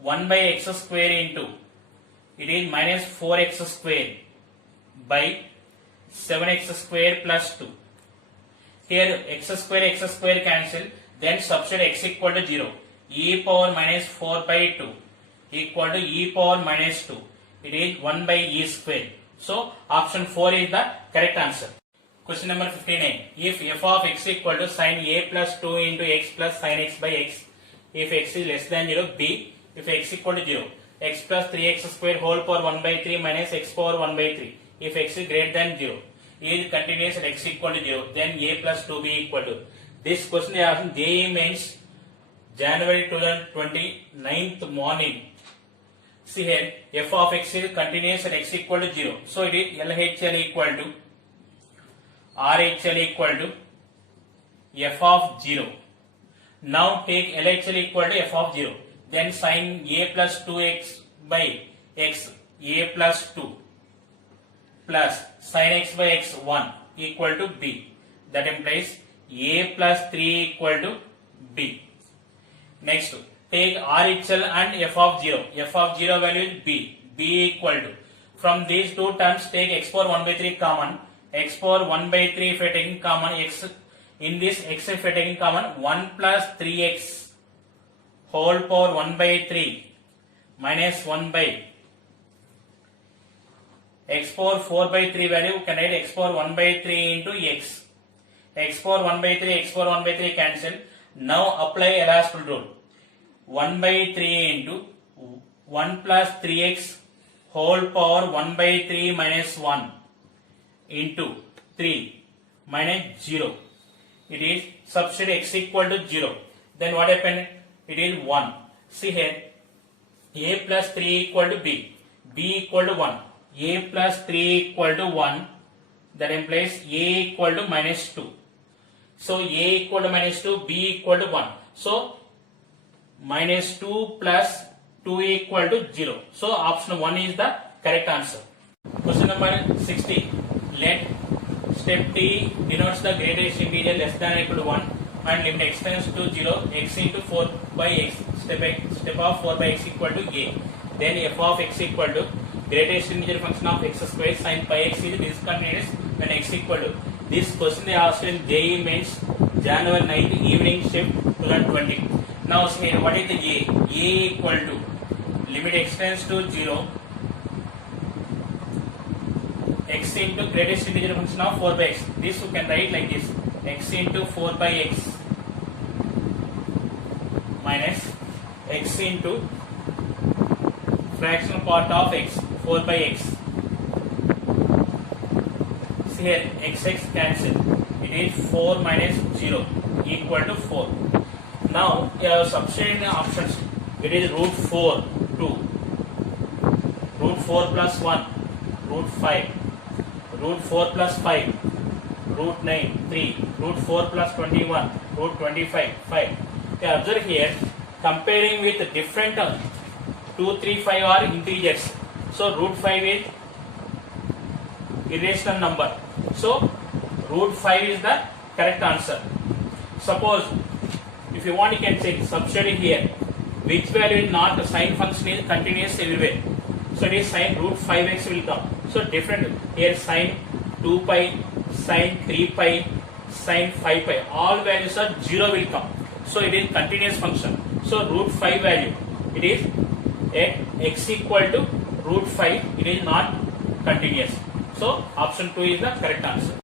1 by x square into, it is minus 4x square by 7x square plus 2. Here x square cancel, then substitute x equal to 0. E power minus 4 by 2 equal to e power minus 2. It is 1 by e square. So option 4 is the correct answer. Question number 59. If f of x equal to sin a plus 2 into x plus sin x by x, if x is less than 0, b, if x equal to 0, x plus 3x square whole power 1 by 3 minus x power 1 by 3. If x is greater than 0, is continuous at x equal to 0, then a plus 2b equal to. This question is asking JEE Mains January 2020 9th morning. See here, f of x is continuous at x equal to 0. So it is LHL equal to RHL equal to f of 0. Now take LHL equal to f of 0. Then sin a plus 2x by x, a plus 2 plus sin x by x 1 equal to b. That implies a plus 3 equal to b. Next, take RHL and f of 0. F of 0 value is b. b equal to, from these two terms take x power 1 by 3 common. X power 1 by 3 if you are taking common, x in this x if you are taking common, 1 plus 3x whole power 1 by 3 minus 1 by x power 4 by 3 value can write x power 1 by 3 into x. X power 1 by 3, x power 1 by 3 cancel. Now apply L'Hospital rule. 1 by 3 into 1 plus 3x whole power 1 by 3 minus 1 into 3 minus 0. It is substitute x equal to 0. Then what happened? It is 1. See here, a plus 3 equal to b, b equal to 1, a plus 3 equal to 1, that implies a equal to minus 2. So a equal to minus 2, b equal to 1. So minus 2 plus 2 equal to 0. So option 1 is the correct answer. Question number 60. Let step t denotes the greatest integer less than or equal to 1. and limit x tends to 0, x into 4 by x, step of 4 by x equal to a. Then f of x equal to greatest integer function of x square sin pi x is discontinuous when x equal to. This question they asked in JEE Mains January 9th evening shift 2020. Now see what is the a? A equal to limit x tends to 0, x into greatest integer function of 4 by x. This you can write like this: x into 4 by x minus x into fractional part of x, 4 by x. See here, x cancel. It is 4 minus 0 equal to 4. Now you have substituting options. It is root 4 2, root 4 plus 1, root 5, root 4 plus 5, root 9 3, root 4 plus 21, root 25 5. You observe here, comparing with different 2, 3, 5 are integers. So root 5 is irrational number. So root 5 is the correct answer. Suppose if you want, you can say substitute here. Which value is not the sine function is continuous everywhere. So it is sine root 5x will come. So different here, sine 2 pi, sine 3 pi, sine 5 pi. All values are 0 will come. So it is continuous function. So root 5 value, it is at x equal to root 5. It is not continuous. So option 2 is the correct answer.